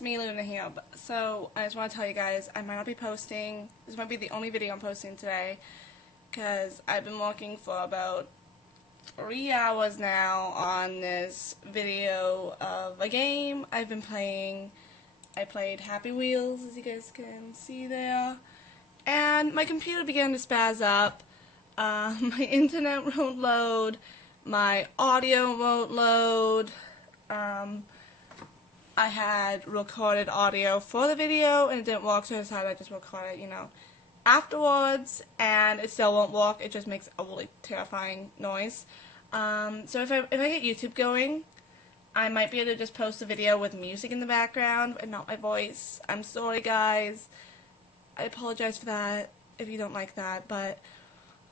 it's me, Luna here. So I just want to tell you guys, I might not be posting. This might be the only video I'm posting today, because I've been working for about 3 hours now on this video of a game I've been playing. I played Happy Wheels, as you guys can see there, and my computer began to spaz up. My internet won't load, my audio won't load. I had recorded audio for the video and it didn't work, so I decided I just record it, afterwards, and it still won't work. It just makes a really terrifying noise. So if I get YouTube going, I might be able to just post a video with music in the background and not my voice. I'm sorry, guys. I apologize for that if you don't like that, but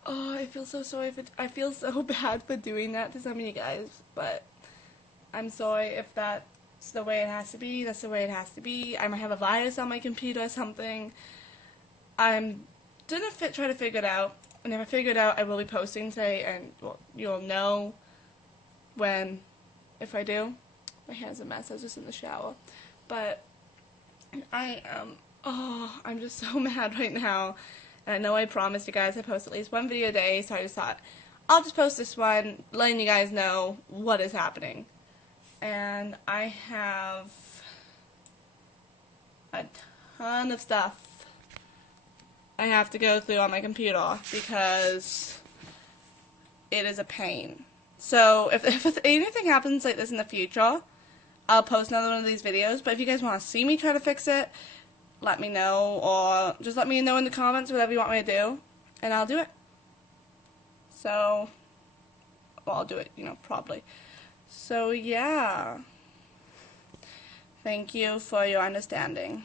oh, I feel so sorry I feel so bad for doing that to some of you guys, but I'm sorry if that's the way it has to be. That's the way it has to be. I might have a virus on my computer or something. I'm gonna try to figure it out, and if I figure it out, I will be posting today, and well, you'll know if I do. My hair's a mess. I was just in the shower, but I'm just so mad right now. And I know I promised you guys I post at least one video a day, so I just thought I'll just post this one, letting you guys know what is happening. And I have a ton of stuff I have to go through on my computer because it is a pain. So if anything happens like this in the future, I'll post another one of these videos. But if you guys want to see me try to fix it, let me know, or just let me know in the comments whatever you want me to do, and I'll do it. So, well, I'll do it, probably. So, yeah. Thank you for your understanding.